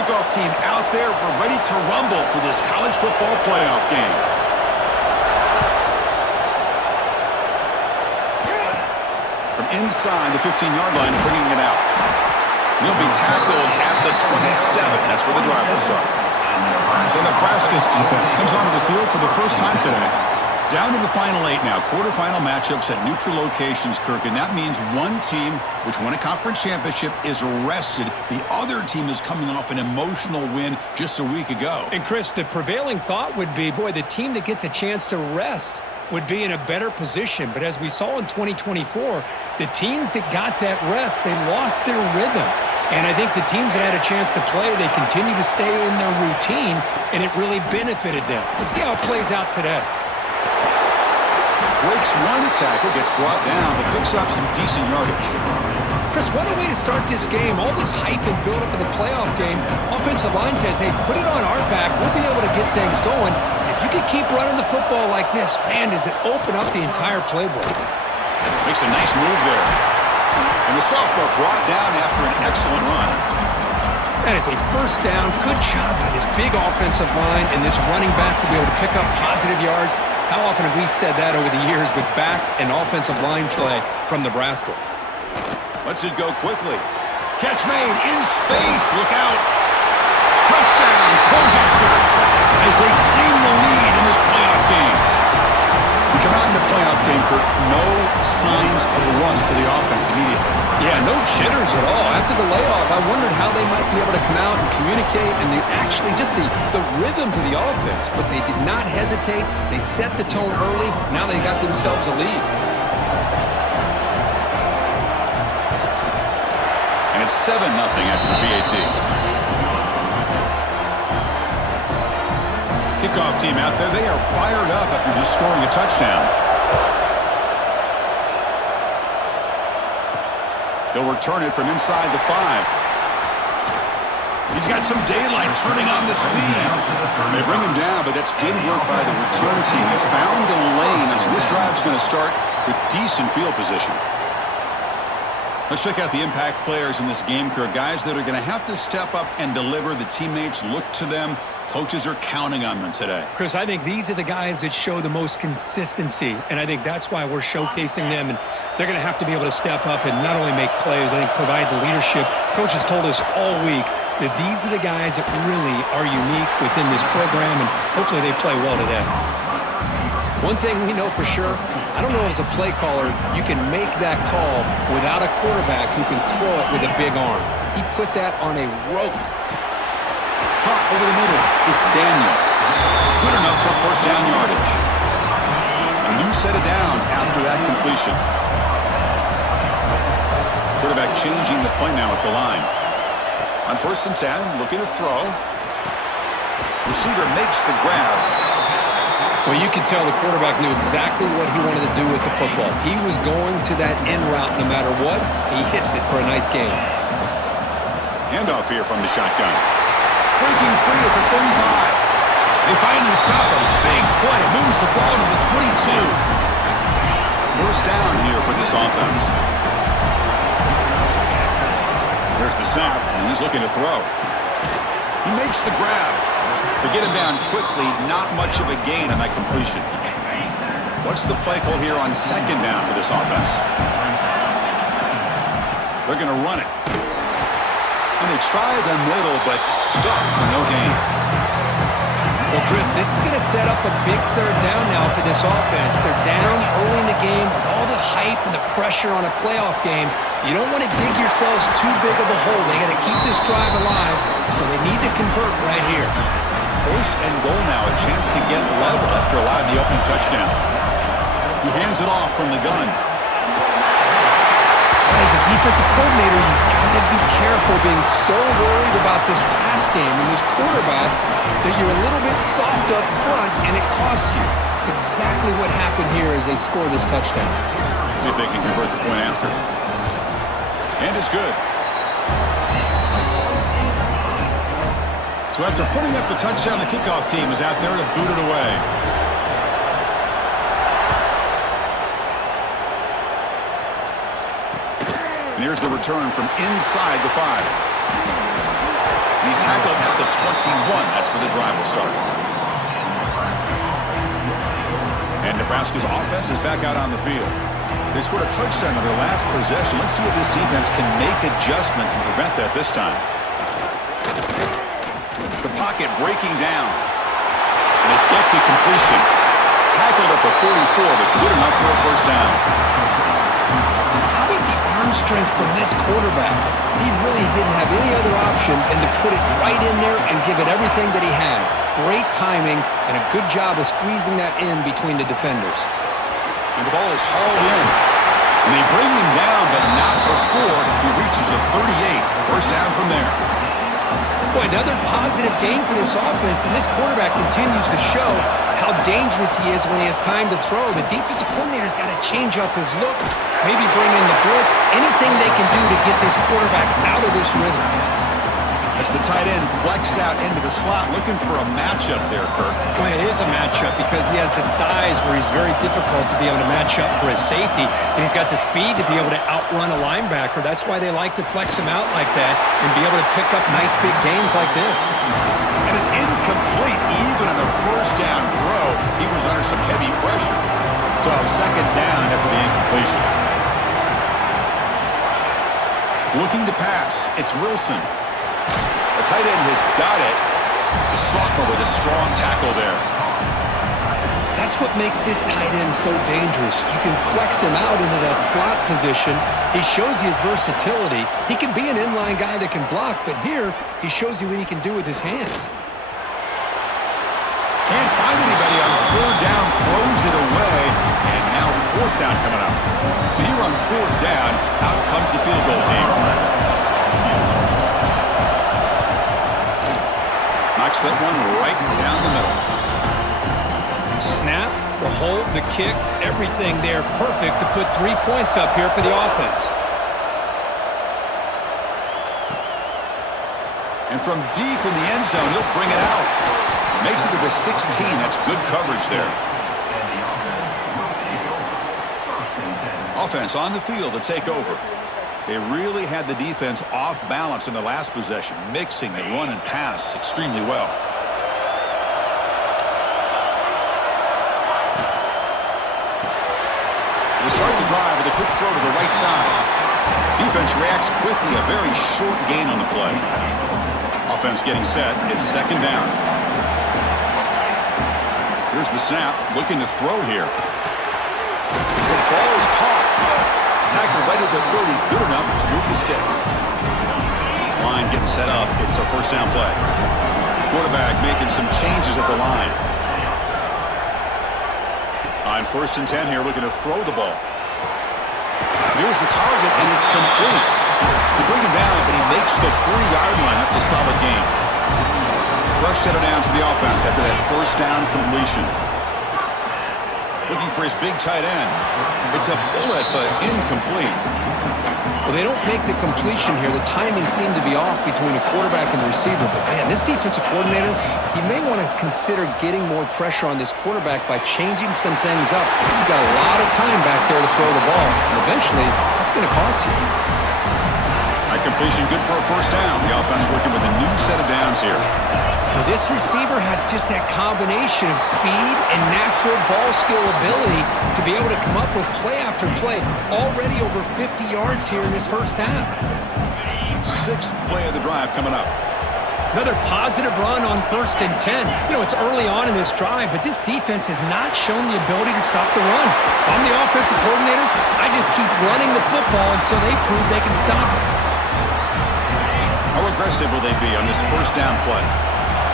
kickoff team out there. We're ready to rumble for this college football playoff game. From inside the 15-yard line, bringing it out. He'll be tackled at the 27. That's where the drive will start. So Nebraska's offense comes onto the field for the first time today. Down to the final 8 now. Quarterfinal matchups at neutral locations, Kirk. And that means one team, which won a conference championship, is rested. The other team is coming off an emotional win just a week ago. And, Chris, the prevailing thought would be, boy, the team that gets a chance to rest would be in a better position. But as we saw in 2024, the teams that got that rest, they lost their rhythm. And I think the teams that had a chance to play, they continue to stay in their routine, and it really benefited them. Let's see how it plays out today. Breaks one tackle, gets brought down, but picks up some decent yardage. Chris, what a way to start this game. All this hype and build-up in the playoff game. Offensive line says, hey, put it on our back. We'll be able to get things going. If you can keep running the football like this, man, does it open up the entire playbook. Makes a nice move there. And the sophomore brought down after an excellent run. That is a first down. Good job by this big offensive line and this running back to be able to pick up positive yards. How often have we said that over the years with backs and offensive line play from Nebraska? Lets it go quickly. Catch made in space. Look out. Touchdown, Cornhuskers, as they claim the lead in this playoff game. We come out in the playoff game, Kirk. No signs of rust for the offense immediately. Yeah, no jitters at all. After the layoff, I wondered how they might be able to come out and communicate and actually just the rhythm to the offense. But they did not hesitate. They set the tone early. Now they got themselves a lead. And it's 7-0 after the PAT. Kickoff team out there. They are fired up after just scoring a touchdown. They'll return it from inside the 5. He's got some daylight turning on the speed. They bring him down, but that's good work by the return team. They found a lane, and so this drive's going to start with decent field position. Let's check out the impact players in this game, Kirk. Guys that are going to have to step up and deliver. The teammates look to them. Coaches are counting on them today. Chris, I think these are the guys that show the most consistency, and I think that's why we're showcasing them, and they're going to have to be able to step up and not only make plays, I think provide the leadership. Coach has told us all week that these are the guys that really are unique within this program, and hopefully they play well today. One thing we know for sure, I don't know as a play caller, you can make that call without a quarterback who can throw it with a big arm. He put that on a rope. Hot over the middle. It's Daniel. Good enough for first down yardage. A new set of downs after that completion. Quarterback changing the play now at the line. On 1st and 10, looking to throw. Receiver makes the grab. Well, you could tell the quarterback knew exactly what he wanted to do with the football. He was going to that end route no matter what. He hits it for a nice gain. Handoff here from the shotgun. Breaking free at the 35. They finally stop him. Big play. Moves the ball to the 22. First down here for this offense. There's the snap, and he's looking to throw. He makes the grab. But get him down quickly. Not much of a gain on that completion. What's the play call here on 2nd down for this offense? They're going to run it. And they try the middle, but stuck for no gain. Well, Chris, this is going to set up a big 3rd down now for this offense. They're down early in the game with all the hype and the pressure on a playoff game. You don't want to dig yourselves too big of a hole. They got to keep this drive alive, so they need to convert right here. 1st and goal now, a chance to get level after allowing the opening touchdown. He hands it off from the gun. As a defensive coordinator, you've got to be careful being so worried about this pass game and this quarterback that you're a little bit soft up front and it costs you. It's exactly what happened here as they score this touchdown. See if they can convert the point after. And it's good. So after putting up the touchdown, the kickoff team is out there to boot it away. And here's the return from inside the 5. He's tackled at the 21. That's where the drive will start. And Nebraska's offense is back out on the field. They scored a touchdown on their last possession. Let's see if this defense can make adjustments and prevent that this time. The pocket breaking down. And they get to completion. Tackled at the 44, but good enough for a first down. How about the arm strength from this quarterback? He really didn't have any other option than to put it right in there and give it everything that he had. Great timing and a good job of squeezing that in between the defenders. And the ball is hauled in. And they bring him down, but not before he reaches the 38. First down from there. Boy, another positive game for this offense, and this quarterback continues to show how dangerous he is when he has time to throw. The defensive coordinator's got to change up his looks, maybe bring in the blitz, anything they can do to get this quarterback out of this rhythm. As the tight end flexed out into the slot, looking for a matchup there, Kirk. Well, it is a matchup because he has the size where he's very difficult to be able to match up for his safety, and he's got the speed to be able to outrun a linebacker. That's why they like to flex him out like that and be able to pick up nice big gains like this. And it's incomplete even on a first down throw. He was under some heavy pressure. So second down after the incompletion. Looking to pass, it's Wilson. The tight end has got it. The sophomore with a strong tackle there. That's what makes this tight end so dangerous. You can flex him out into that slot position. He shows you his versatility. He can be an inline guy that can block, but here he shows you what he can do with his hands. Can't find anybody on third down, throws it away, and now fourth down coming up. So here on fourth down, out comes the field goal team. Knocks that one right down the middle. Snap, the hold, the kick, everything there perfect to put 3 points up here for the offense. And from deep in the end zone, he'll bring it out. Makes it to the 16. That's good coverage there. Offense on the field to take over. They really had the defense off balance in the last possession, mixing the run and pass extremely well. They start the drive with a quick throw to the right side. Defense reacts quickly, a very short gain on the play. Offense getting set. It's second down. Here's the snap, looking to throw here. The ball is caught. Tackled right at the 30, good enough to move the sticks. This line getting set up. It's a first down play. Quarterback making some changes at the line. On first and 10 here, looking to throw the ball. Here's the target, and it's complete. They bring him down, but he makes the 40-yard line. That's a solid gain. Fresh set of downs for the offense after that first down completion. Looking for his big tight end. It's a bullet, but incomplete. Well, they don't make the completion here. The timing seemed to be off between a quarterback and the receiver. But, man, this defensive coordinator, he may want to consider getting more pressure on this quarterback by changing some things up. You've got a lot of time back there to throw the ball. And eventually, that's going to cost you. That completion good for a first down. The offense working with a new set of downs here. Now, this receiver has just that combination of speed and natural ball skill ability to be able to come up with play after play. Already over 50 yards here in this first half. Sixth play of the drive coming up. Another positive run on first and 10. You know, it's early on in this drive, but this defense has not shown the ability to stop the run. If I'm the offensive coordinator, I just keep running the football until they prove they can stop it. How aggressive will they be on this first down play?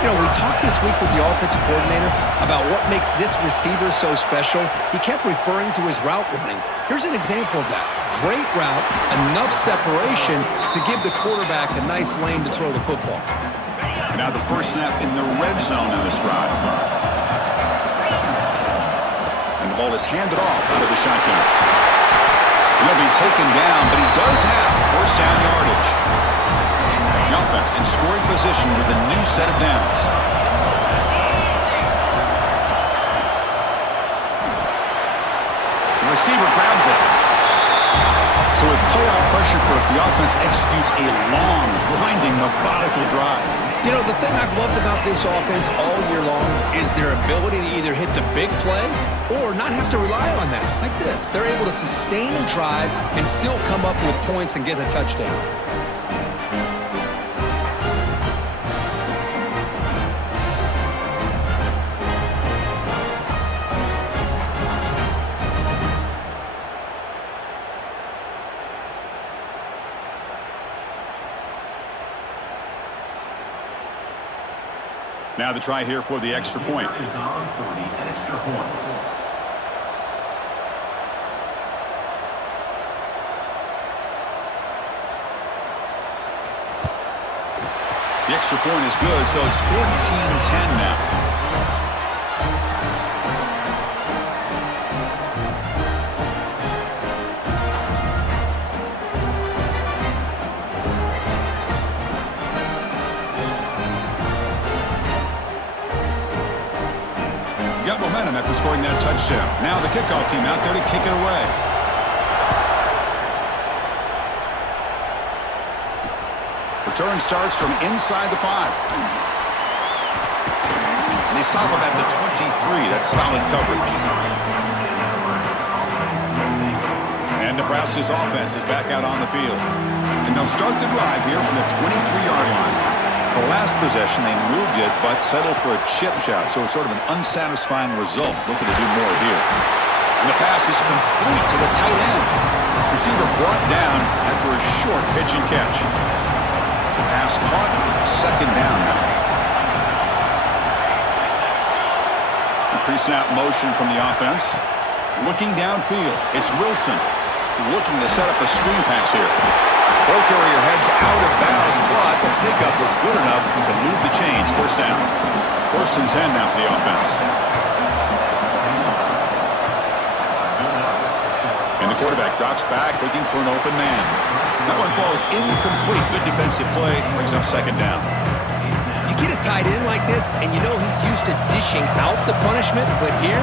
You know, we talked this week with the offensive coordinator about what makes this receiver so special. He kept referring to his route running. Here's an example of that. Great route, enough separation to give the quarterback a nice lane to throw the football. And now the first snap in the red zone in this drive. And the ball is handed off out of the shotgun. He'll be taken down, but he does have first down yardage. The offense in scoring position with a new set of downs. The receiver grabs it. So with playoff pressure pressure, Kirk, the offense executes a long, grinding, methodical drive. You know, the thing I've loved about this offense all year long is their ability to either hit the big play or not have to rely on that. Like this. They're able to sustain a drive and still come up with points and get a touchdown. Now the try here for the extra point. The extra point is good, so it's 14-10 now. Got momentum after scoring that touchdown. Now the kickoff team out there to kick it away. Return starts from inside the 5. And they stop him at the 23. That's solid coverage. And Nebraska's offense is back out on the field. And they'll start the drive here from the 23-yard line. The last possession, they moved it, but settled for a chip shot, so sort of an unsatisfying result. Looking to do more here. And the pass is complete to the tight end. Receiver brought down after a short pitch and catch. The pass caught, second down now. A pre-snap motion from the offense. Looking downfield, it's Wilson looking to set up a screen pass here. Ball carrier heads out of bounds, but the pickup was good enough to move the chains. First down. 1st and 10 now for the offense. And the quarterback drops back, looking for an open man. That one falls incomplete. Good defensive play, brings up second down. You get a tight end like this, and you know he's used to dishing out the punishment, but here,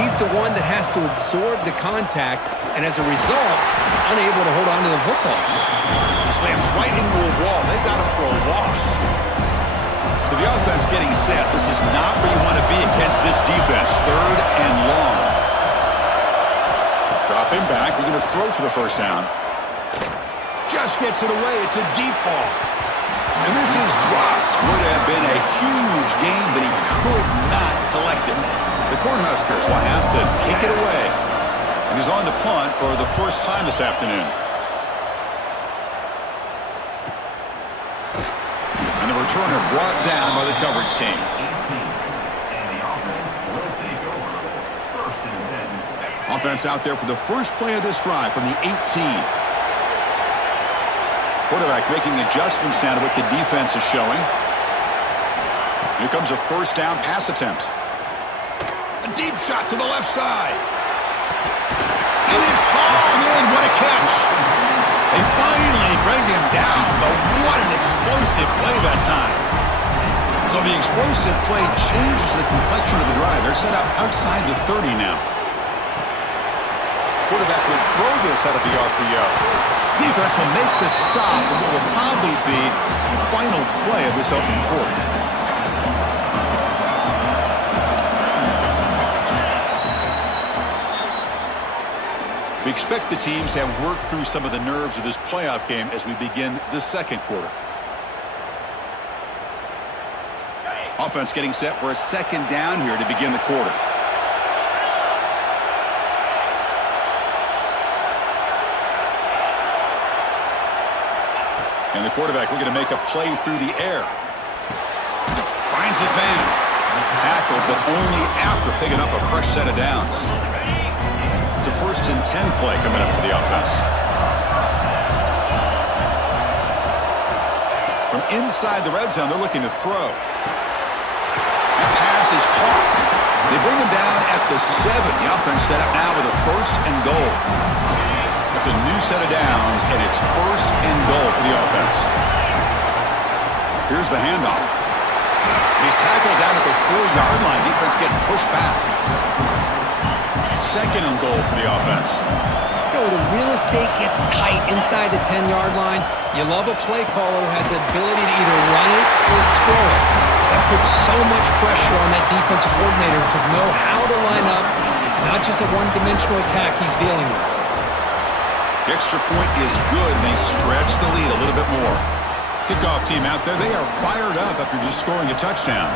he's the one that has to absorb the contact, and as a result, he's unable to hold on to the football. Slams right into a wall. They've got him for a loss. So the offense getting set. This is not where you want to be against this defense. 3rd and long. Drop him back. They're going to throw for the first down. Just gets it away. It's a deep ball. And this is dropped. Would have been a huge gain, but he could not collect it. The Cornhuskers will have to kick it away. And he's on to punt for the first time this afternoon. And the returner brought down by the coverage team. Offense out there for the first play of this drive from the 18. Quarterback making adjustments down to what the defense is showing. Here comes a first down pass attempt. A deep shot to the left side. And it's hauled in. What a catch. They finally bring him down, but what an explosive play that time. So the explosive play changes the complexion of the drive. They're set up outside the 30 now. Quarterback will throw this out of the RPO. Defense will make the stop on what will probably be the final play of this open quarter. We expect the teams to have worked through some of the nerves of this playoff game as we begin the second quarter. Offense getting set for a second down here to begin the quarter. And the quarterback looking to make a play through the air. Finds his man. Tackled, but only after picking up a fresh set of downs. It's a 1st and 10 play coming up for the offense. From inside the red zone, they're looking to throw. The pass is caught. They bring him down at the 7. The offense set up now with a 1st and goal. It's a new set of downs, and it's 1st and goal for the offense. Here's the handoff. He's tackled down at the 4-yard line. Defense getting pushed back. 2nd and goal for the offense. The real estate gets tight inside the 10-yard line. You love a play caller who has the ability to either run it or throw it. That puts so much pressure on that defensive coordinator to know how to line up. It's not just a one-dimensional attack he's dealing with. The extra point is good, and they stretch the lead a little bit more. Kickoff team out there, they are fired up after just scoring a touchdown.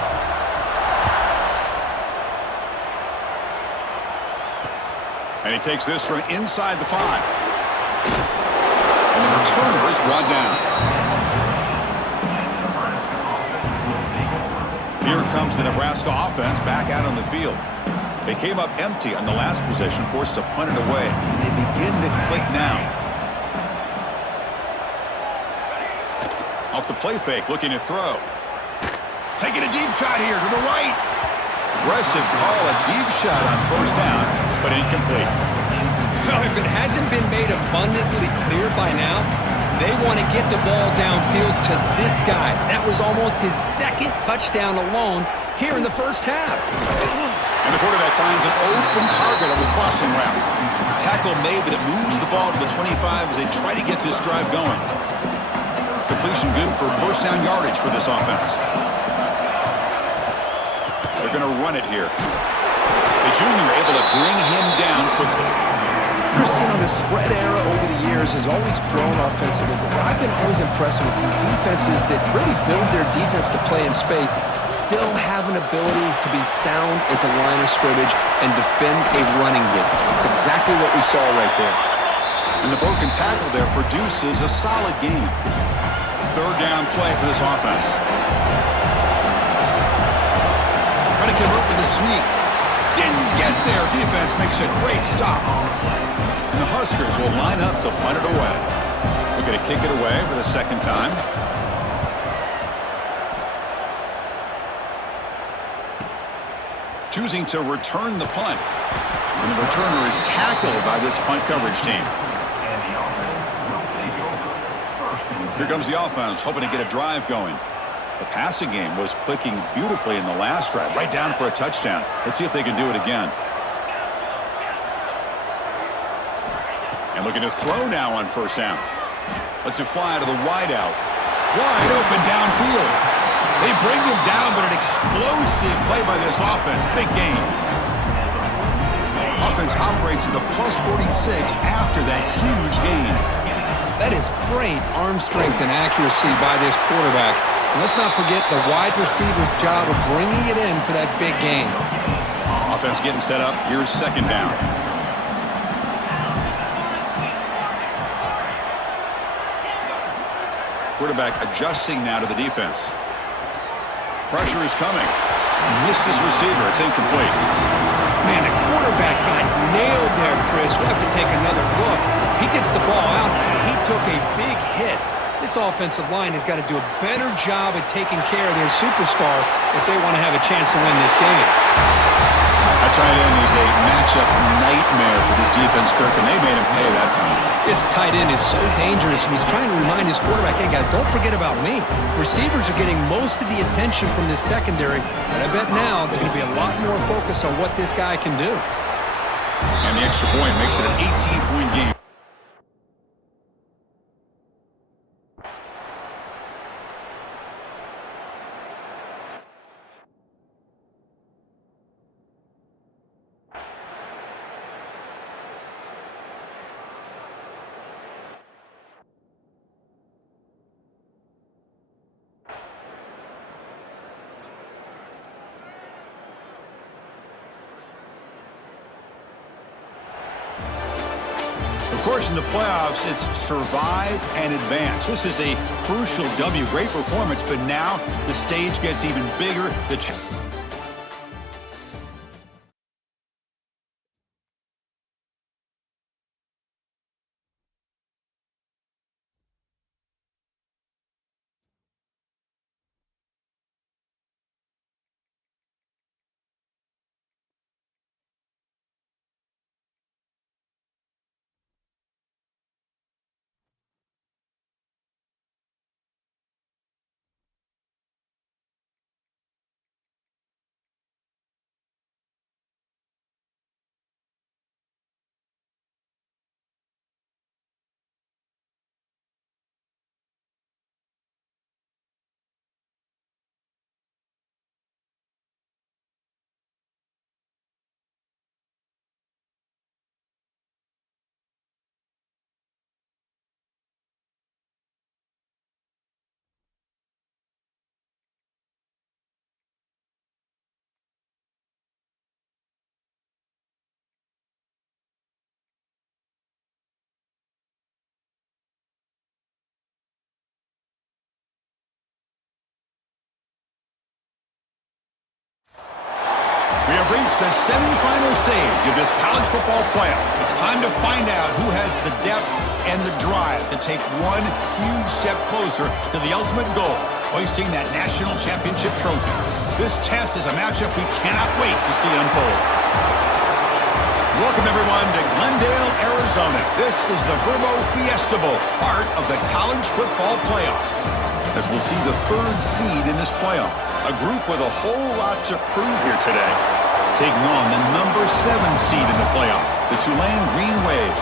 And he takes this from inside the 5. And the returner is brought down. Here comes the Nebraska offense back out on the field. They came up empty on the last possession, forced to punt it away. And they begin to click now. Off the play fake, looking to throw. Taking a deep shot here to the right. Aggressive call, a deep shot on first down, but incomplete. Well, if it hasn't been made abundantly clear by now, they want to get the ball downfield to this guy. That was almost his second touchdown alone here in the first half. And the quarterback finds an open target on the crossing route. Tackle made, but it moves the ball to the 25 as they try to get this drive going. Completion good for first down yardage for this offense. They're going to run it here. The junior able to bring him down quickly. Chris, the spread era over the years has always grown offensively, but what I've been always impressed with defenses that really build their defense to play in space still have an ability to be sound at the line of scrimmage and defend a running game. It's exactly what we saw right there. And the broken tackle there produces a solid gain. Third down play for this offense. Predicate hurt with a sneak. Didn't get there. Defense makes a great stop. And the Huskers will line up to punt it away. They're going to kick it away for the second time. Choosing to return the punt. And the returner is tackled by this punt coverage team. Here comes the offense, hoping to get a drive going. The passing game was clicking beautifully in the last drive, right down for a touchdown. Let's see if they can do it again. And looking to throw now on first down. Lets it fly to the wideout. Wide open downfield. They bring him down, but an explosive play by this offense. Big game. Offense operates to the plus 46 after that huge gain. That is great arm strength and accuracy by this quarterback. And let's not forget the wide receiver's job of bringing it in for that big gain. Offense getting set up. Here's second down. Quarterback adjusting now to the defense. Pressure is coming. Missed his receiver. It's incomplete. Man, the quarterback got nailed there, Chris. We'll have to take another look. He gets the ball out, and he took a big hit. This offensive line has got to do a better job at taking care of their superstar if they want to have a chance to win this game. That tight end is a matchup nightmare for this defense, Kirk, and they made him pay that time. This tight end is so dangerous, and he's trying to remind his quarterback, hey, guys, don't forget about me. Receivers are getting most of the attention from this secondary, but I bet now they're going to be a lot more focused on what this guy can do. And the extra point makes it an 18-point game. Of course, in the playoffs, it's survive and advance. This is a crucial W. Great performance, but now the stage gets even bigger. The reached the semifinal stage of this college football playoff. It's time to find out who has the depth and the drive to take one huge step closer to the ultimate goal, hoisting that national championship trophy. This test is a matchup we cannot wait to see unfold. Welcome, everyone, to Glendale, Arizona. This is the Verbo Fiesta Bowl, part of the college football playoff, as we'll see the third seed in this playoff, a group with a whole lot to prove here today, taking on the number 7 seed in the playoff, the Tulane Green Wave.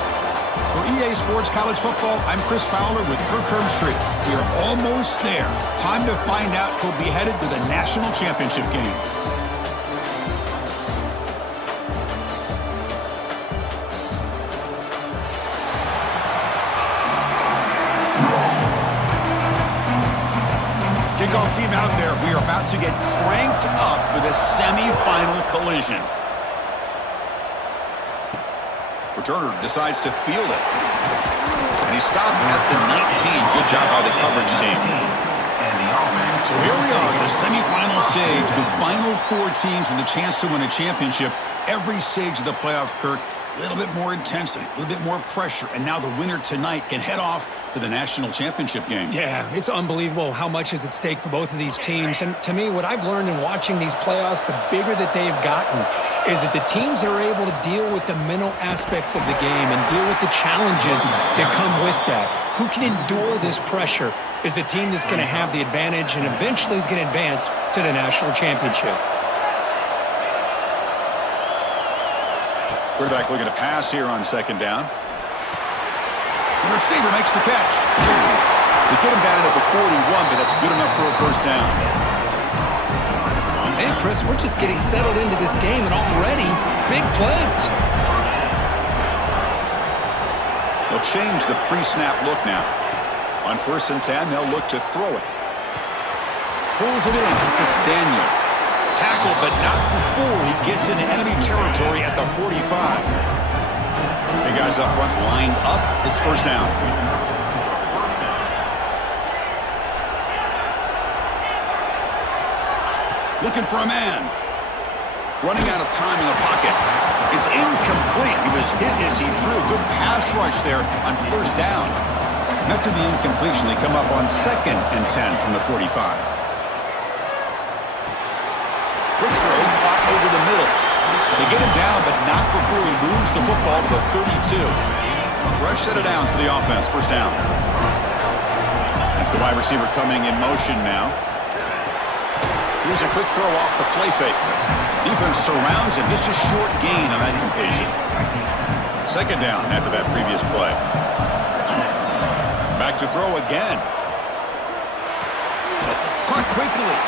For EA Sports College Football, I'm Chris Fowler with Kirk Herbstreit. We are almost there. Time to find out who'll be headed to the national championship game. Kickoff team out there. We are about to get cranked up for the semifinal collision. Returner decides to field it. And he stopped at the 19. Good job by the coverage team. So here we are at the semifinal stage. The final 4 teams with a chance to win a championship. Every stage of the playoff, Kirk, a little bit more intensity, a little bit more pressure. And now the winner tonight can head off to the national championship game. Yeah, it's unbelievable how much is at stake for both of these teams. And to me, what I've learned in watching these playoffs, the bigger that they've gotten, is that the teams that are able to deal with the mental aspects of the game and deal with the challenges that come with that, who can endure this pressure, is the team that's going to have the advantage and eventually is going to advance to the national championship. Quarterback looking to pass here on second down. The receiver makes the catch. They get him down at the 41, but that's good enough for a first down. Man, Chris, we're just getting settled into this game, and already big plays. They'll change the pre-snap look now. On 1st and 10, they'll look to throw it. Pulls it in. It's Daniel. Tackled, but not before he gets into enemy territory at the 45. Hey, guys up front lined up. It's first down. Looking for a man. Running out of time in the pocket. It's incomplete. He was hit as he threw a good pass rush there on first down. After the incompletion, they come up on 2nd and 10 from the 45. Quick throw, caught over the middle. They get him down, but not before he moves the football to the 32. Fresh set of downs for the offense, first down. That's the wide receiver coming in motion now. Here's a quick throw off the play fake. Defense surrounds him, just a short gain on that completion. Second down after that previous play. Back to throw again. Caught quickly.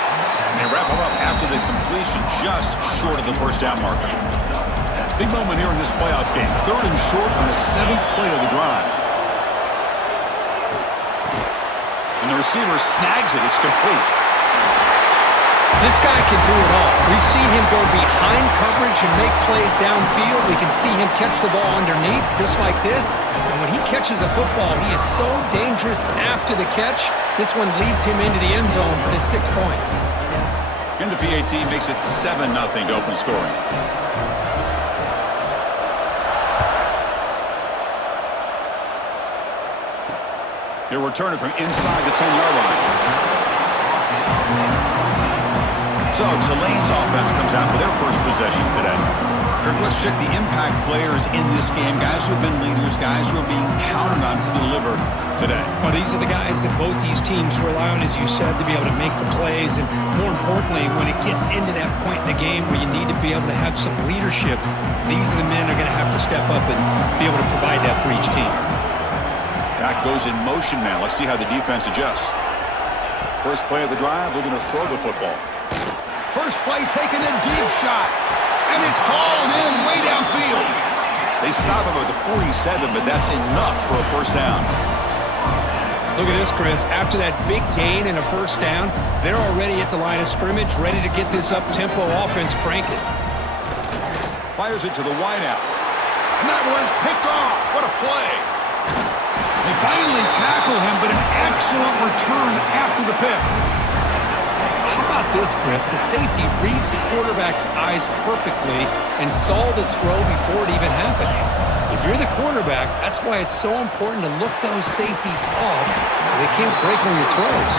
And they wrap him up after the completion, just short of the first down marker. Big moment here in this playoff game. 3rd and short on the 7th play of the drive. And the receiver snags it. It's complete. This guy can do it all. We've seen him go behind coverage and make plays downfield. We can see him catch the ball underneath, just like this. And when he catches a football, he is so dangerous after the catch. This one leads him into the end zone for the 6 points. And the PAT makes it 7-0 to open scoring. They'll return it from inside the 10-yard line. So Tulane's offense comes out for their first possession today. Kirk, let's check the impact players in this game. Guys who have been leaders, guys who are being counted on to deliver today. Well, these are the guys that both these teams rely on, as you said, to be able to make the plays. And more importantly, when it gets into that point in the game where you need to be able to have some leadership, these are the men that are going to have to step up and be able to provide that for each team. Back goes in motion now. Let's see how the defense adjusts. First play of the drive, they're going to throw the football. First play, taking a deep shot. And it's hauled in way downfield. They stop him at the 47, but that's enough for a first down. Look at this, Chris. After that big gain and a first down, they're already at the line of scrimmage, ready to get this up-tempo offense cranking. Fires it to the wideout. And that one's picked off. What a play. They finally tackle him, but an excellent return after the pick. How about about this, Chris? The safety reads the quarterback's eyes perfectly and saw the throw before it even happened. If you're the quarterback, that's why it's so important to look those safeties off so they can't break on your throws.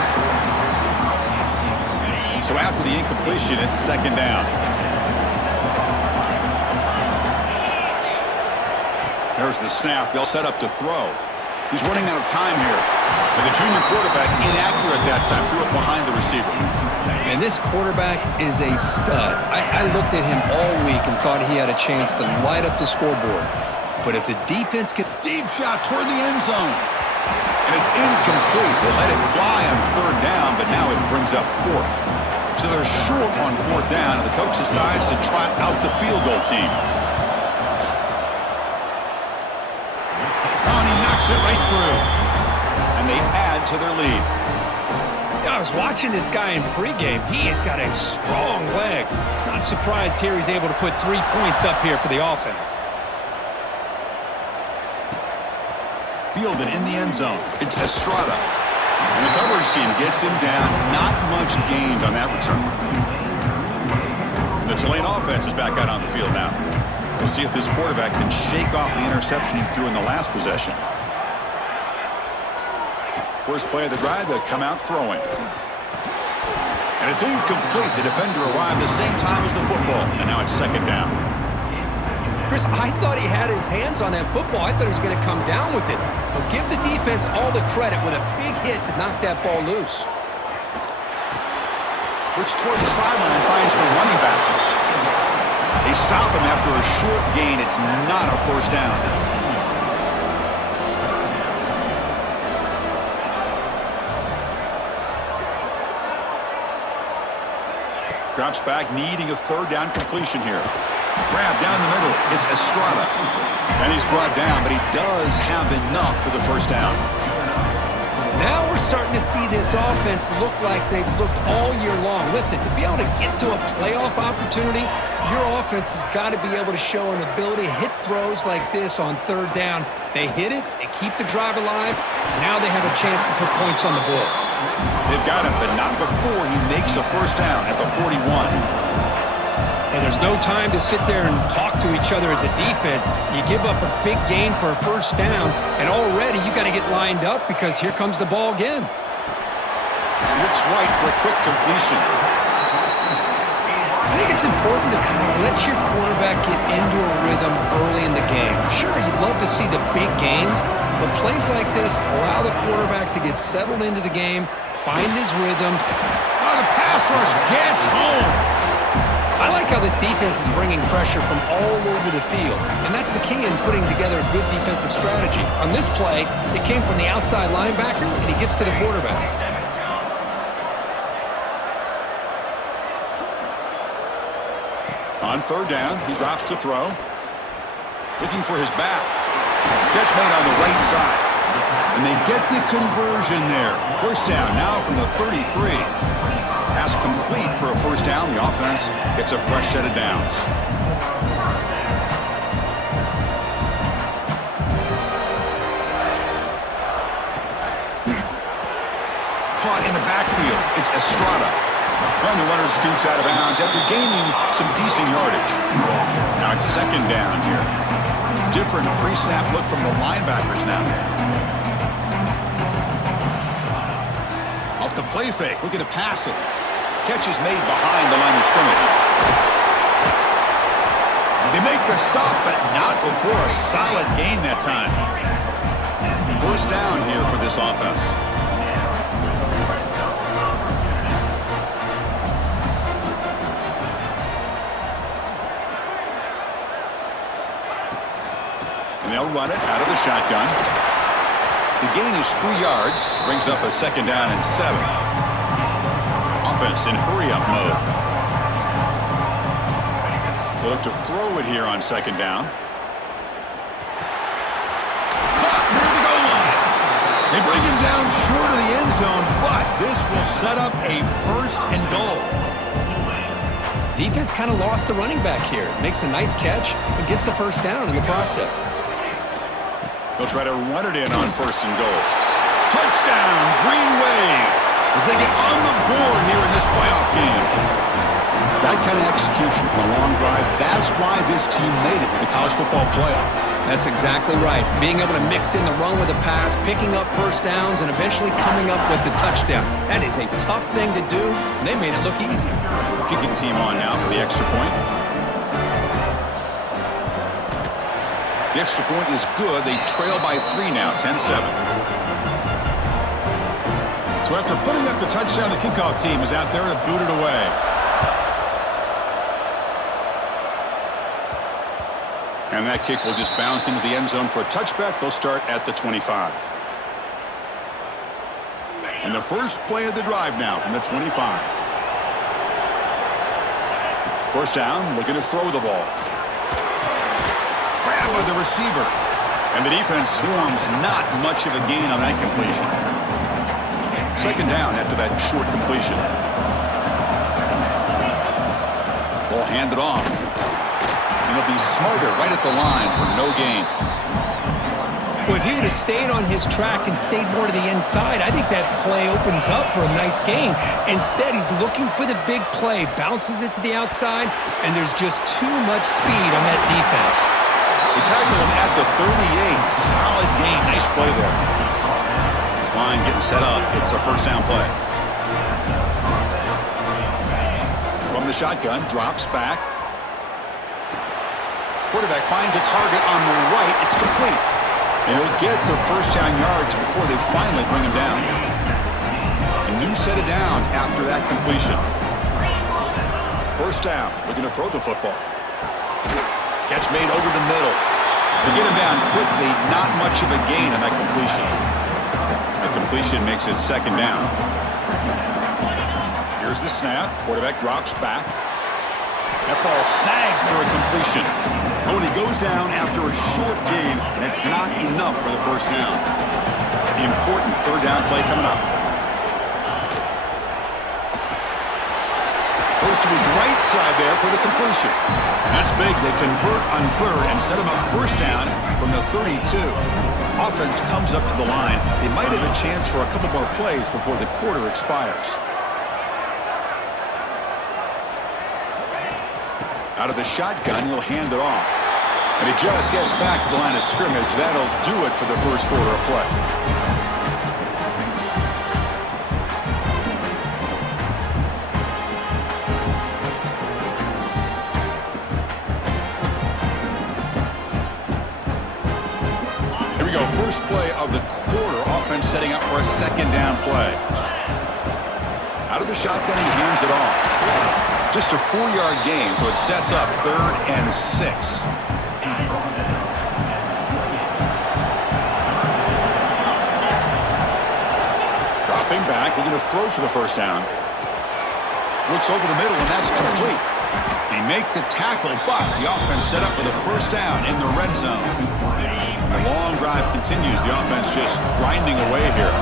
So after the incompletion, it's second down. There's the snap. They'll set up to throw. He's running out of time here. And the junior quarterback inaccurate that time. Threw it behind the receiver. And this quarterback is a stud. I looked at him all week and thought he had a chance to light up the scoreboard. But if the defense can... Deep shot toward the end zone. And it's incomplete. They let it fly on third down, but now it brings up fourth. So they're short on fourth down, and the coach decides to trot out the field goal team. Oh, and he knocks it right through. And they add to their lead. I was watching this guy in pregame. He has got a strong leg. Not surprised here he's able to put 3 points up here for the offense. Fielded in the end zone. It's Estrada. And the coverage team gets him down. Not much gained on that return. The Tulane offense is back out on the field now. We'll see if this quarterback can shake off the interception he threw in the last possession. First play of the drive, they'll come out throwing. And it's incomplete. The defender arrived the same time as the football. And now it's second down. Chris, I thought he had his hands on that football. I thought he was going to come down with it. But give the defense all the credit with a big hit to knock that ball loose. Looks toward the sideline, finds the running back. They stop him after a short gain. It's not a first down. Drops back, needing a third down completion here. Grab down the middle. It's Estrada. And he's brought down, but he does have enough for the first down. Now we're starting to see this offense look like they've looked all year long. Listen, to be able to get to a playoff opportunity, your offense has got to be able to show an ability to hit throws like this on third down. They hit it, they keep the drive alive, now they have a chance to put points on the board. They've got him, but not before he makes a first down at the 41. And there's no time to sit there and talk to each other as a defense. You give up a big gain for a first down, and already you got to get lined up because here comes the ball again. Looks right for a quick completion. I think it's important to kind of let your quarterback get into a rhythm early in the game. Sure, you'd love to see the big gains, but plays like this allow the quarterback to get settled into the game, find his rhythm. Oh, the pass rush gets home. I like how this defense is bringing pressure from all over the field, and that's the key in putting together a good defensive strategy. On this play, it came from the outside linebacker, and he gets to the quarterback. On third down, he drops to throw. Looking for his back. Catch made on the right side. And they get the conversion there. First down now from the 33. Pass complete for a first down. The offense gets a fresh set of downs. Caught in the backfield. It's Estrada. And the runner scoots out of bounds after gaining some decent yardage. Now it's second down here. Different pre-snap look from the linebackers now. Off the play fake. Looking to pass it. Catch is made behind the line of scrimmage. They make the stop, but not before a solid gain that time. First down here for this offense. And they'll run it out of the shotgun. The gain is 3 yards, brings up a second down and 7. Offense in hurry-up mode. They look to throw it here on second down. Caught near the goal line. They bring him down short of the end zone, but this will set up a first and goal. Defense kind of lost the running back here. Makes a nice catch and gets the first down in the process. They'll try to run it in on first and goal. Touchdown, Green Wave. as they get on the board here in this playoff game. That kind of execution on a long drive, that's why this team made it to the college football playoff. That's exactly right. Being able to mix in the run with a pass, picking up first downs, and eventually coming up with the touchdown. That is a tough thing to do, and they made it look easy. Kicking team on now for the extra point. The extra point is good. They trail by 3 now, 10-7. So after putting up the touchdown, the kickoff team is out there to boot it away. And that kick will just bounce into the end zone for a touchback. They'll start at the 25. And the first play of the drive now from the 25. First down, looking to throw the ball. Grab with the receiver. And the defense swarms, not much of a gain on that completion. Second down after that short completion. Ball handed off. And he'll be smarter right at the line for no gain. Well, if he would have stayed on his track and stayed more to the inside, I think that play opens up for a nice gain. Instead, he's looking for the big play, bounces it to the outside, and there's just too much speed on that defense. They tackle him at the 38. Solid gain. Nice play there. This line getting set up. It's a first down play. From the shotgun, drops back. Quarterback finds a target on the right. It's complete. And he'll get the first down yards before they finally bring him down. A new set of downs after that completion. First down. Looking to throw the football. Catch made over the middle. They get him down quickly. Not much of a gain on that completion. That completion makes it second down. Here's the snap. Quarterback drops back. That ball snagged for a completion. Oh, and he goes down after a short gain, and it's not enough for the first down. The important third down play coming up. Goes to his right side there for the completion. That's big. They convert on third and set him up first down from the 32. Offense comes up to the line. They might have a chance for a couple more plays before the quarter expires. Out of the shotgun, he'll hand it off. And he just gets back to the line of scrimmage. That'll do it for the first quarter of play. Here we go. First play of the quarter. Offense setting up for a second down play. Out of the shotgun, he hands it off. Just a 4-yard gain, so it sets up 3rd and 6. Dropping back, looking to throw for the first down. Looks over the middle, and that's complete. They make the tackle, but the offense set up with a first down in the red zone. The long drive continues. The offense just grinding away here.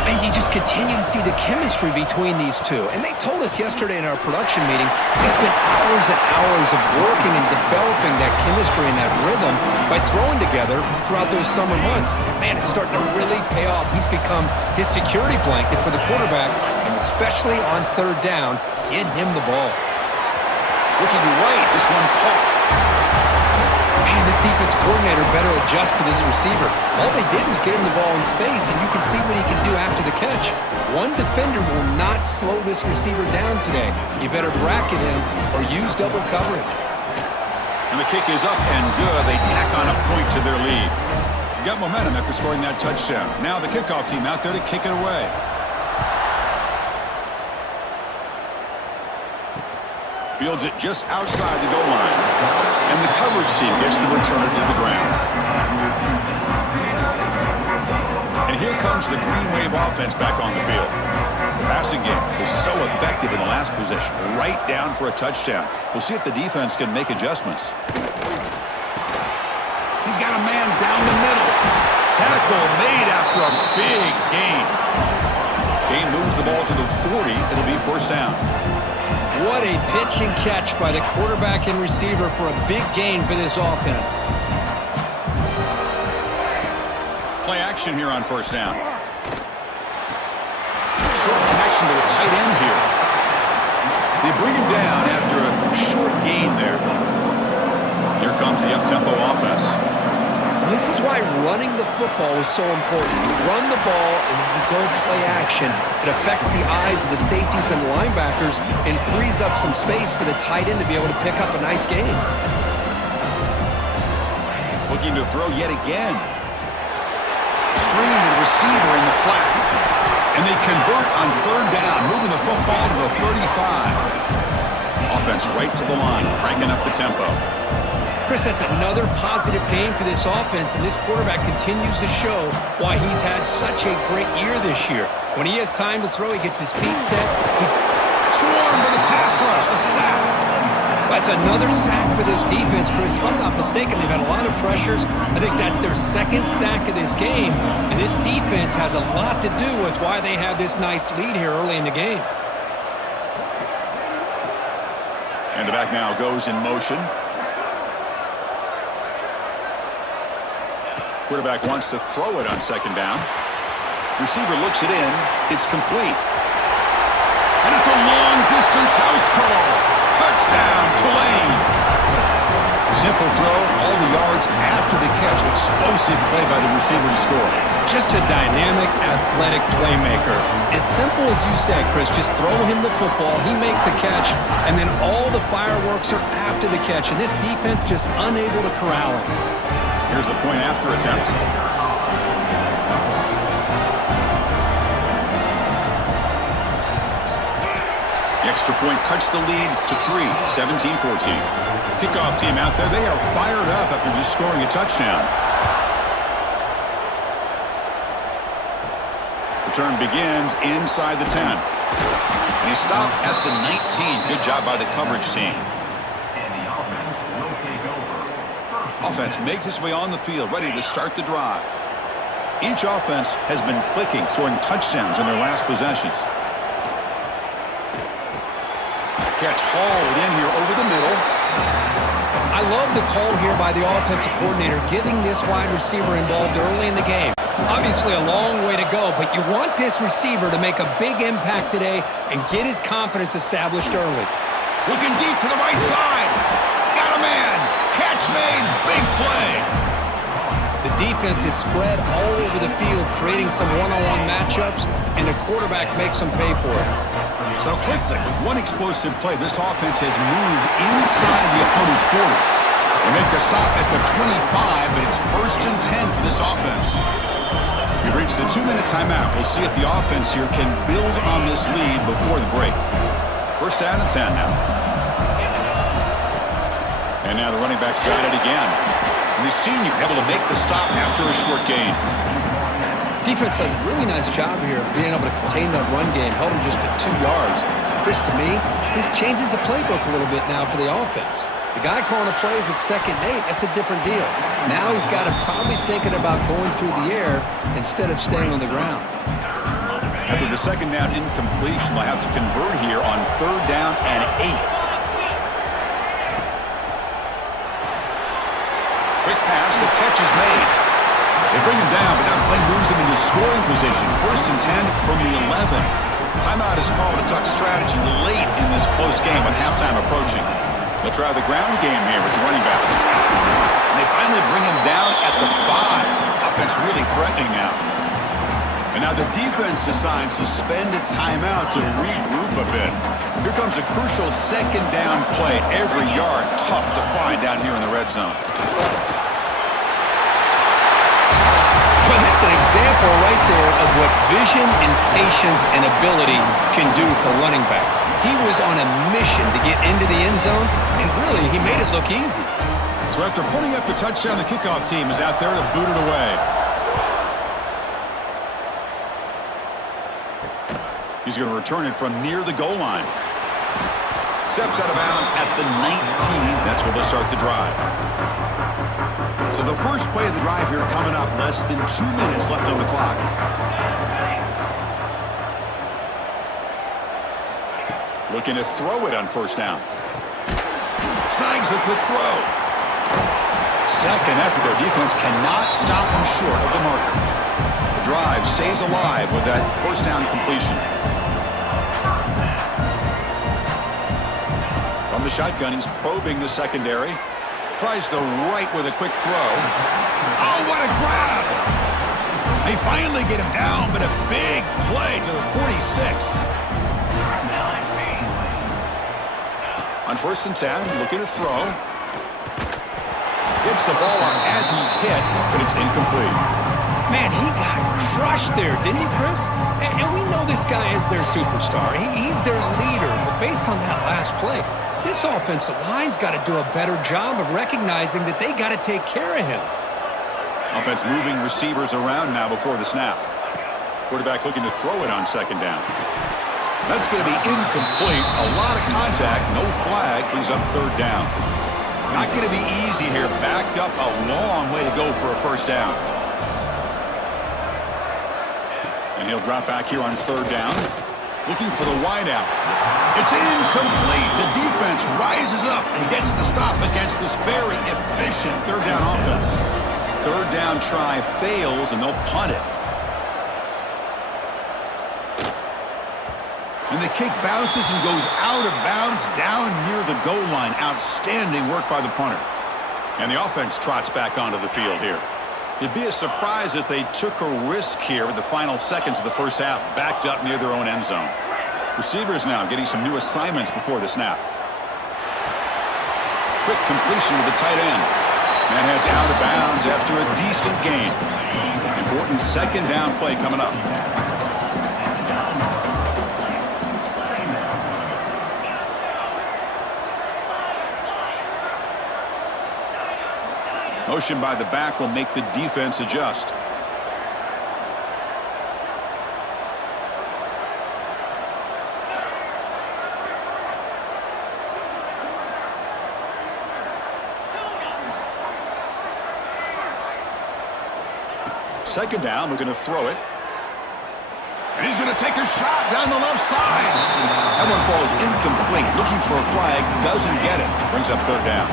And you just continue to see the chemistry between these two. And they told us yesterday in our production meeting, they spent hours and hours of working and developing that chemistry and that rhythm by throwing together throughout those summer months. And man, it's starting to really pay off. He's become his security blanket for the quarterback, and especially on third down, get him the ball. Looking right, this one caught. Man, this defense coordinator better adjust to this receiver. All they did was get him the ball in space, and you can see what he can do after the catch. One defender will not slow this receiver down today. You better bracket him or use double coverage. And the kick is up and good. They tack on a point to their lead. They got momentum after scoring that touchdown. Now the kickoff team out there to kick it away. Fields it just outside the goal line. And the coverage team gets the returner to the ground. And here comes the Green Wave offense back on the field. The passing game was so effective in the last possession. Right down for a touchdown. We'll see if the defense can make adjustments. He's got a man down the middle. Tackle made after a big gain. Gain moves the ball to the 40. It'll be first down. What a pitch and catch by the quarterback and receiver for a big gain for this offense. Play action here on first down. short connection to the tight end here. They bring him down after a short gain there. Here comes the up-tempo offense. This is why running the football is so important. You run the ball and then you go play action. It affects the eyes of the safeties and linebackers and frees up some space for the tight end to be able to pick up a nice gain. Looking to throw yet again. Screen to the receiver in the flat. And they convert on third down, moving the football to the 35. Offense right to the line, cranking up the tempo. Chris, that's another positive game for this offense, and this quarterback continues to show why he's had such a great year this year. When he has time to throw, he gets his feet set. He's swarmed by the pass rush, a sack. That's another sack for this defense, Chris. If I'm not mistaken, they've had a lot of pressures. I think that's their second sack of this game, and this defense has a lot to do with why they have this nice lead here early in the game. And the back now goes in motion. Quarterback wants to throw it on second down. Receiver looks it in. It's complete. And it's a long-distance house call. Touchdown, Tulane. Simple throw, all the yards after the catch. Explosive play by the receiver to score. Just a dynamic, athletic playmaker. As simple as you said, Chris, just throw him the football, he makes a catch, and then all the fireworks are after the catch, and this defense just unable to corral him. Here's the point after attempt. The extra point cuts the lead to 3, 17-14. Kickoff team out there, they are fired up after just scoring a touchdown. Return begins inside the 10. And he stopped at the 19. Good job by the coverage team. Offense makes its way on the field, ready to start the drive. Each offense has been clicking, scoring touchdowns in their last possessions. Catch hauled in here over the middle. I love the call here by the offensive coordinator, giving this wide receiver involved early in the game. Obviously a long way to go, but you want this receiver to make a big impact today and get his confidence established early. Looking deep to the right side. Got a man. Catch made. Big play. The defense is spread all over the field, creating some one-on-one matchups, and the quarterback makes them pay for it. So quickly, with one explosive play, this offense has moved inside the opponent's 40. They make the stop at the 25, but it's 1st and 10 for this offense. We've reached the 2-minute timeout. We'll see if the offense here can build on this lead before the break. 1st down and 10 now. And now the running back's got it again. And the senior able to make the stop after a short gain. Defense does a really nice job here of being able to contain that run game, held him just at 2 yards. Chris, to me, this changes the playbook a little bit now for the offense. The guy calling the plays at 2nd and 8, that's a different deal. Now he's got him probably thinking about going through the air instead of staying on the ground. After the 2nd down incompletion, they'll have to convert here on 3rd down and 8. Quick pass, the catch is made. They bring him down, but that play moves him into scoring position. 1st and 10 from the 11. Timeout is called to talk strategy late in this close game with halftime approaching. They'll try the ground game here with the running back. And they finally bring him down at the 5. Offense really threatening now. And now the defense decides to spend a timeout to regroup a bit. Here comes a crucial 2nd down play. Every yard tough to find down here in the red zone. Well, that's an example right there of what vision and patience and ability can do for running back. He was on a mission to get into the end zone, and really, he made it look easy. So after putting up the touchdown, the kickoff team is out there to boot it away. He's going to return it from near the goal line. Steps out of bounds at the 19. That's where they'll start the drive. So the first play of the drive here coming up, less than 2 minutes left on the clock. Looking to throw it on 1st down. Snags a quick throw. 2nd effort, their defense cannot stop him short of the marker. The drive stays alive with that first down completion. From the shotgun, he's probing the secondary. Tries the right with a quick throw. Oh, what a grab! They finally get him down, but a big play to the 46. On 1st and 10, looking to throw. Gets the ball up as he's hit, but it's incomplete. Man, he got crushed there, didn't he, Chris? And we know this guy is their superstar. He's their leader. But based on that last play, this offensive line's got to do a better job of recognizing that they got to take care of him. Offense moving receivers around now before the snap. Quarterback looking to throw it on 2nd down. That's going to be incomplete. A lot of contact, no flag, brings up 3rd down. Not going to be easy here. Backed up a long way to go for a 1st down. And he'll drop back here on 3rd down. Looking for the wideout. It's incomplete. The defense rises up and gets the stop against this very efficient 3rd down offense. 3rd down try fails, and they'll punt it. And the kick bounces and goes out of bounds down near the goal line. Outstanding work by the punter. And the offense trots back onto the field here. It'd be a surprise if they took a risk here with the final seconds of the first half, backed up near their own end zone. Receivers now getting some new assignments before the snap. Quick completion to the tight end. And heads out of bounds after a decent gain. Important 2nd down play coming up. Motion by the back will make the defense adjust. Second down, looking to throw it. And he's going to take a shot down the left side. That one falls incomplete. Looking for a flag, doesn't get it. Brings up 3rd down.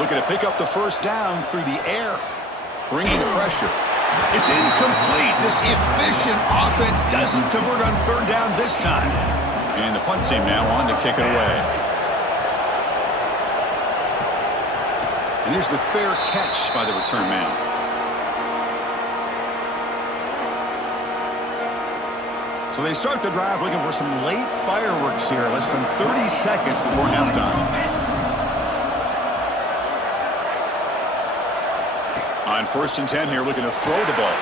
Looking to pick up the 1st down through the air. Bringing pressure. It's incomplete. This efficient offense doesn't convert on 3rd down this time. And the punt team now on to kick it away. And here's the fair catch by the return man. So they start the drive looking for some late fireworks here. Less than 30 seconds before halftime. On 1st and 10 here, looking to throw the ball.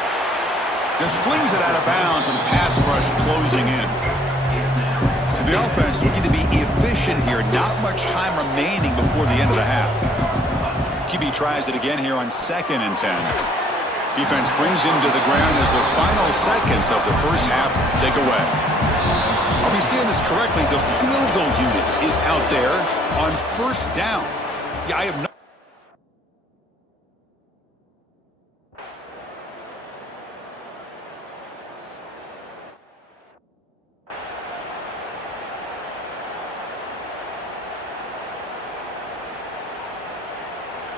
Just flings it out of bounds with the pass rush closing in. So the offense looking to be efficient here. Not much time remaining before the end of the half. QB tries it again here on 2nd and 10. Defense brings him to the ground as the final seconds of the first half take away. Are we seeing this correctly? The field goal unit is out there on 1st down. Yeah, I have no...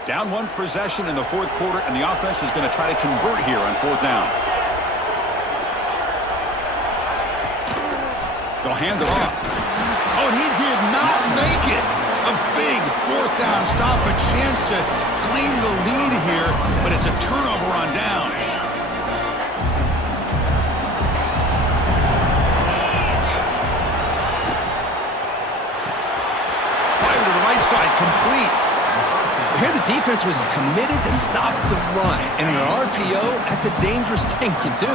Down 1 possession in the 4th quarter, and the offense is going to try to convert here on 4th down. They'll hand it off. Oh, and he did not make it. A big 4th down stop, a chance to claim the lead here, but it's a turnover on downs. Fire to the right side, complete. Here the defense was committed to stop the run. And in an RPO, that's a dangerous thing to do.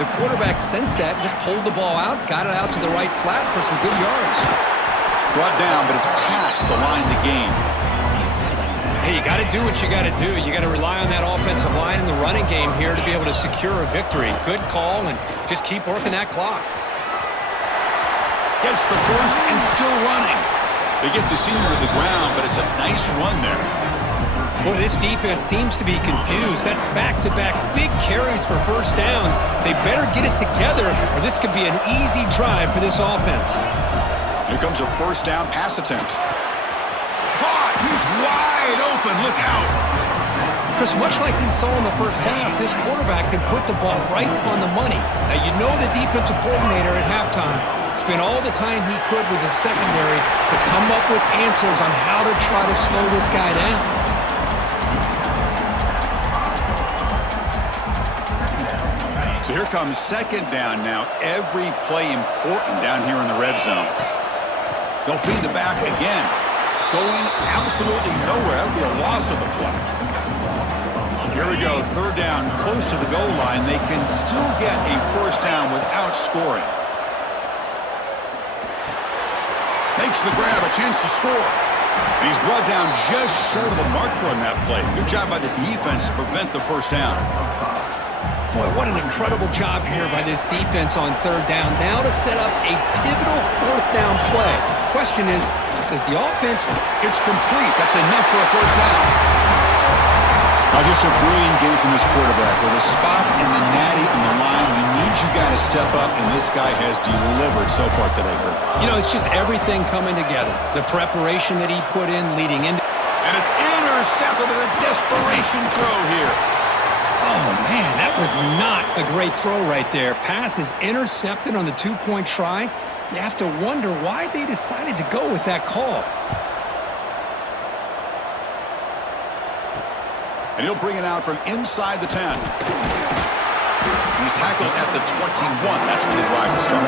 The quarterback sensed that, just pulled the ball out, got it out to the right flat for some good yards. Brought down, but it's past the line to gain. Hey, you got to do what you got to do. You got to rely on that offensive line in the running game here to be able to secure a victory. Good call, and just keep working that clock. Gets the first and still running. They get the senior to the ground, but it's a nice run there. Boy, this defense seems to be confused. That's back-to-back big carries for 1st downs. They better get it together, or this could be an easy drive for this offense. Here comes a first down pass attempt. Caught! He's wide open. Look out! Chris, much like we saw in the first half, this quarterback can put the ball right on the money. Now, you know the defensive coordinator at halftime spent all the time he could with his secondary to come up with answers on how to try to slow this guy down. So here comes second down now. Every play important down here in the red zone. They'll feed the back again. Going absolutely nowhere. That would be a loss of the play. Here we go, third down, close to the goal line. They can still get a first down without scoring. Makes the grab, a chance to score. And he's brought down just short of the marker on that play. Good job by the defense to prevent the first down. Boy, what an incredible job here by this defense on third down. Now to set up a pivotal fourth down play. Question is, does the offense... It's complete. That's enough for a first down. Just a brilliant game from this quarterback. With a spot in the natty on the line, we need you guys to step up, and this guy has delivered so far today, Kurt. You know, it's just everything coming together. The preparation that he put in leading into... And it's intercepted with a desperation throw here. Oh, man, that was not a great throw right there. Pass is intercepted on the two-point try. You have to wonder why they decided to go with that call. And he'll bring it out from inside the 10. He's tackled at the 21. That's where the drive will start.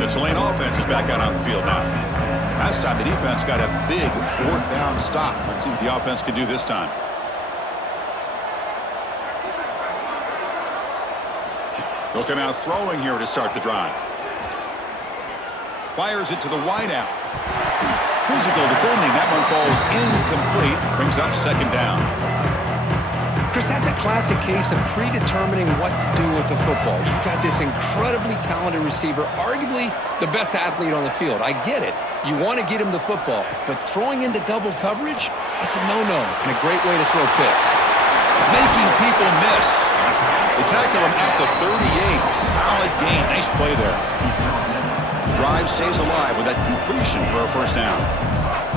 The Tulane offense is back out on the field now. Last time the defense got a big fourth down stop. Let's see what the offense can do this time. They'll come out throwing here to start the drive. Fires it to the wideout. Physical defending. That one falls incomplete. Brings up second down. Chris, that's a classic case of predetermining what to do with the football. You've got this incredibly talented receiver, arguably the best athlete on the field. I get it. You want to get him the football, but throwing into double coverage, that's a no-no and a great way to throw picks. Making people miss. They tackle him at the 38. Solid gain. Nice play there. Drive stays alive with that completion for a first down.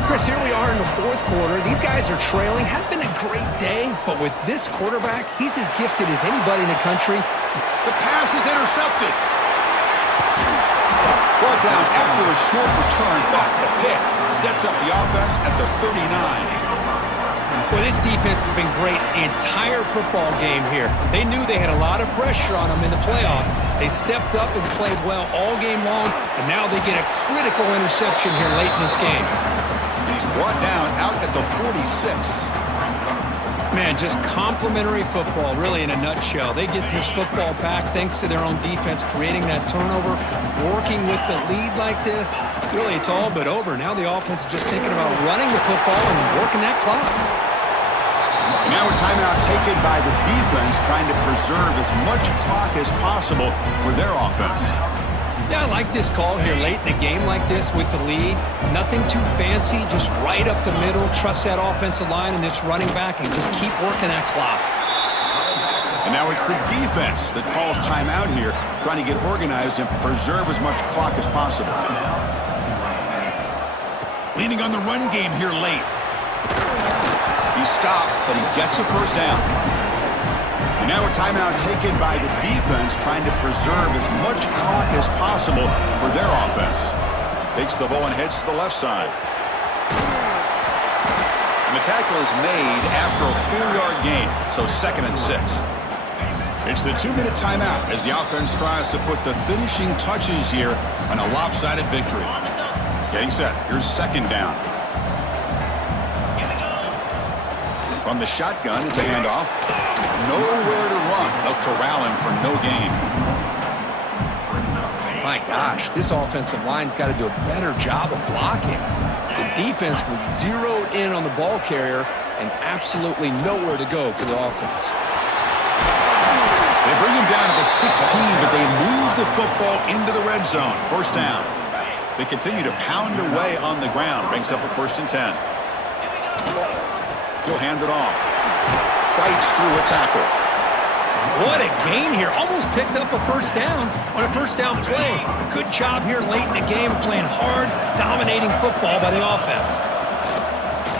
Chris, here we are in the fourth quarter. These guys are trailing. Hadn't been a great day, but with this quarterback, he's as gifted as anybody in the country. The pass is intercepted. Brought down after a short return, but the pick sets up the offense at the 39. Well, this defense has been great the entire football game here. They knew they had a lot of pressure on them in the playoff. They stepped up and played well all game long, and now they get a critical interception here late in this game. He's brought down out at the 46. Man, just complimentary football, really, in a nutshell. They get this football back thanks to their own defense, creating that turnover, working with the lead like this. Really, it's all but over. Now the offense is just thinking about running the football and working that clock. Now a timeout taken by the defense, trying to preserve as much clock as possible for their offense. Yeah, I like this call here late in the game like this with the lead. Nothing too fancy, just right up the middle. Trust that offensive line and this running back and just keep working that clock. And now it's the defense that calls timeout here, trying to get organized and preserve as much clock as possible. Leaning on the run game here late. He's stopped, but he gets a first down. And now a timeout taken by the defense, trying to preserve as much clock as possible for their offense. Takes the ball and heads to the left side. And the tackle is made after a 4-yard gain, so 2nd and 6. It's the 2-minute timeout as the offense tries to put the finishing touches here on a lopsided victory. Getting set. Here's second down. From the shotgun, it's a handoff. Nowhere to run. They'll corral him for no gain. My gosh, this offensive line's got to do a better job of blocking. The defense was zeroed in on the ball carrier and absolutely nowhere to go for the offense. They bring him down to the 16, but they move the football into the red zone. First down. They continue to pound away on the ground. Brings up a 1st and 10. He'll hand it off. Fights through a tackle. What a gain here. Almost picked up a first down on a first down play. Good job here late in the game, playing hard, dominating football by the offense.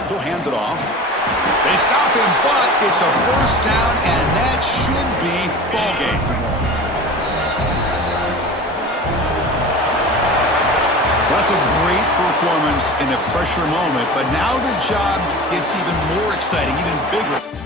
He'll hand it off. They stop him, but it's a first down, and that should be ball game. That's a great performance in a pressure moment, but now the job gets even more exciting, even bigger.